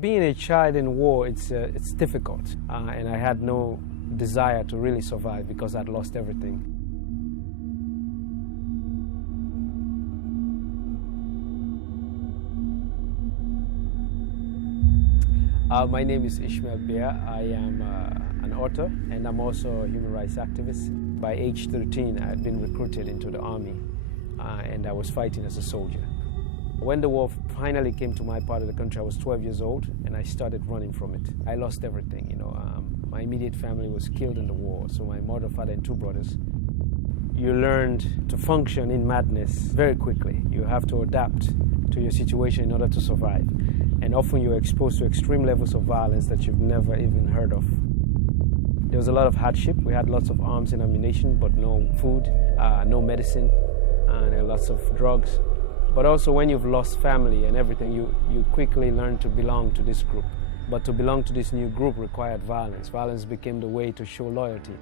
Being a child in war, it's difficult, and I had no desire to really survive because I'd lost everything. My name is Ishmael Beah. I am an author, and I'm also a human rights activist. By age 13, I had been recruited into the army, and I was fighting as a soldier. When the war finally came to my part of the country, I was 12 years old, and I started running from it. I lost everything, my immediate family was killed in the war, so my mother, father, and two brothers. You learned to function in madness very quickly. You have to adapt to your situation in order to survive. And often you're exposed to extreme levels of violence that you've never even heard of. There was a lot of hardship. We had lots of arms and ammunition, but no food, no medicine, and lots of drugs. But also when you've lost family and everything, you quickly learn to belong to this group. But to belong to this new group required violence. Violence became the way to show loyalty.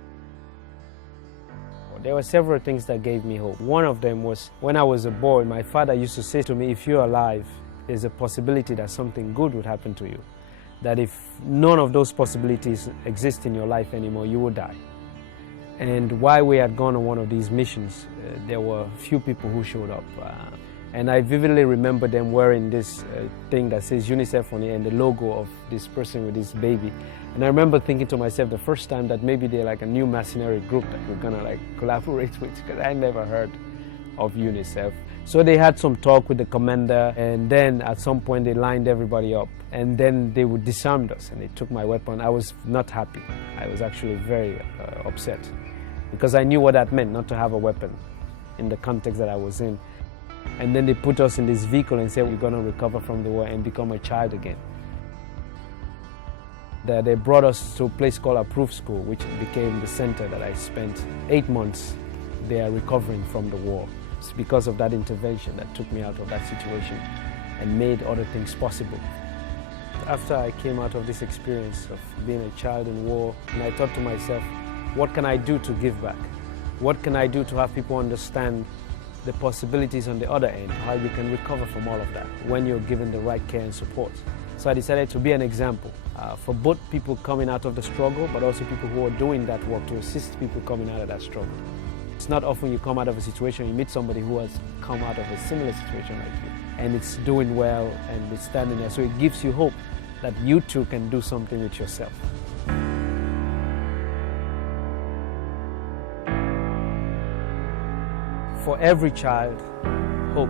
There were several things that gave me hope. One of them was when I was a boy, my father used to say to me, if you're alive, there's a possibility that something good would happen to you. That if none of those possibilities exist in your life anymore, you will die. And while we had gone on one of these missions, there were a few people who showed up. And I vividly remember them wearing this thing that says UNICEF on it and the logo of this person with this baby. And I remember thinking to myself the first time that maybe they're like a new mercenary group that we're gonna collaborate with, because I never heard of UNICEF. So they had some talk with the commander, and then at some point they lined everybody up, and then they would disarm us and they took my weapon. I was not happy. I was actually very upset, because I knew what that meant, not to have a weapon in the context that I was in. And then they put us in this vehicle and said, we're going to recover from the war and become a child again. They brought us to a place called Approved School, which became the center that I spent 8 months there recovering from the war. It's because of that intervention that took me out of that situation and made other things possible. After I came out of this experience of being a child in war, and I thought to myself, what can I do to give back? What can I do to have people understand the possibilities on the other end, how you can recover from all of that when you're given the right care and support. So I decided to be an example for both people coming out of the struggle, but also people who are doing that work to assist people coming out of that struggle. It's not often you come out of a situation, you meet somebody who has come out of a similar situation like you, and it's doing well and it's standing there. So it gives you hope that you too can do something with yourself. For every child, hope